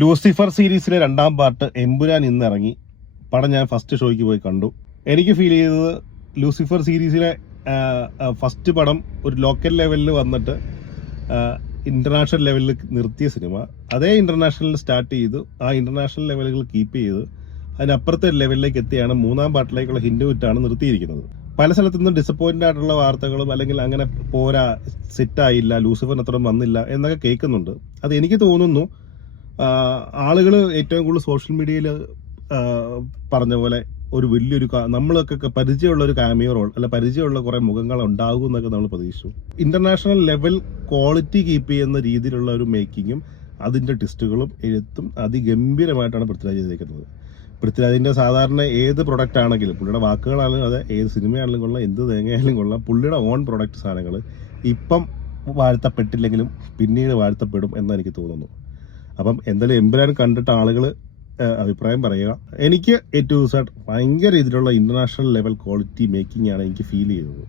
Lucifer സീരീസിലെ 2ാം part Empuraan ഇന്ന് ഇറങ്ങി. പടം ഞാൻ ഫസ്റ്റ് ഷോയ്ക്ക് പോയി കണ്ടു. എനിക്ക് ഫീൽ ചെയ്തത് ലൂസിഫർ സീരീസിലെ ഫസ്റ്റ് പടം ഒരു ലോക്കൽ ലെവലിൽ വന്നിട്ട് ഇന്റർനാഷണൽ ലെവലിൽ നിർത്തിയ സിനിമ അതേ ഇന്റർനാഷണലിൽ സ്റ്റാർട്ട് ചെയ്തു, ആ ഇന്റർനാഷണൽ ലെവലുകൾ കീപ്പ് ചെയ്ത് അതിനപ്പുറത്തെ ലെവലിലേക്ക് എത്തിയാണ് 3ാം പാർട്ടിലേക്കുള്ള ഹിന്റ് വിറ്റാണ് നിർത്തിയിരിക്കുന്നത്. പല സ്ഥലത്തുനിന്നും ഡിസപ്പോയിന്റ് ആയിട്ടുള്ള വാർത്തകളും അല്ലെങ്കിൽ അങ്ങനെ പോരാ, സെറ്റായില്ല, ലൂസിഫറിന് അത്ര വന്നില്ല എന്നൊക്കെ കേൾക്കുന്നുണ്ട്. അത് എനിക്ക് തോന്നുന്നു ആളുകൾ ഏറ്റവും കൂടുതൽ സോഷ്യൽ മീഡിയയിൽ പറഞ്ഞ പോലെ ഒരു വലിയൊരു നമ്മളൊക്കെ പരിചയമുള്ള ഒരു കാമിയോ റോൾ അല്ല പരിചയമുള്ള കുറെ മുഖങ്ങൾ ഉണ്ടാകും എന്നൊക്കെ നമ്മൾ പ്രതീക്ഷിച്ചു. ഇന്റർനാഷണൽ ലെവൽ ക്വാളിറ്റി കീപ്പ് ചെയ്യുന്ന രീതിയിലുള്ള ഒരു മേക്കിങ്ങും അതിന്റെ ടെസ്റ്റുകളും എഴുത്തും അതിഗംഭീരമായിട്ടാണ് പൃഥ്വിരാജ് ചെയ്തിരിക്കുന്നത്. പൃഥ്വിരാജിന്റെ സാധാരണ ഏത് പ്രൊഡക്റ്റ് ആണെങ്കിലും, പുള്ളിയുടെ വാക്കുകളാണെങ്കിലും അതെ, ഏത് സിനിമയാണെങ്കിലും കൊള്ളാം, എന്ത് തേങ്ങയായാലും കൊള്ളാം, പുള്ളിയുടെ ഓൺ പ്രൊഡക്റ്റ് സാധനങ്ങൾ ഇപ്പം വാഴ്ത്തപ്പെട്ടില്ലെങ്കിലും പിന്നീട് വാഴ്ത്തപ്പെടും എന്ന് എനിക്ക് തോന്നുന്നു. അപ്പം എന്തായാലും എമ്പുരാൻ കണ്ടിട്ട് ആളുകൾ അഭിപ്രായം പറയുക. എനിക്ക് ഏറ്റവും ഭയങ്കര രീതിയിലുള്ള ഇന്റർനാഷണൽ ലെവൽ ക്വാളിറ്റി മേക്കിംഗ് ആണ് എനിക്ക് ഫീൽ ചെയ്തത്.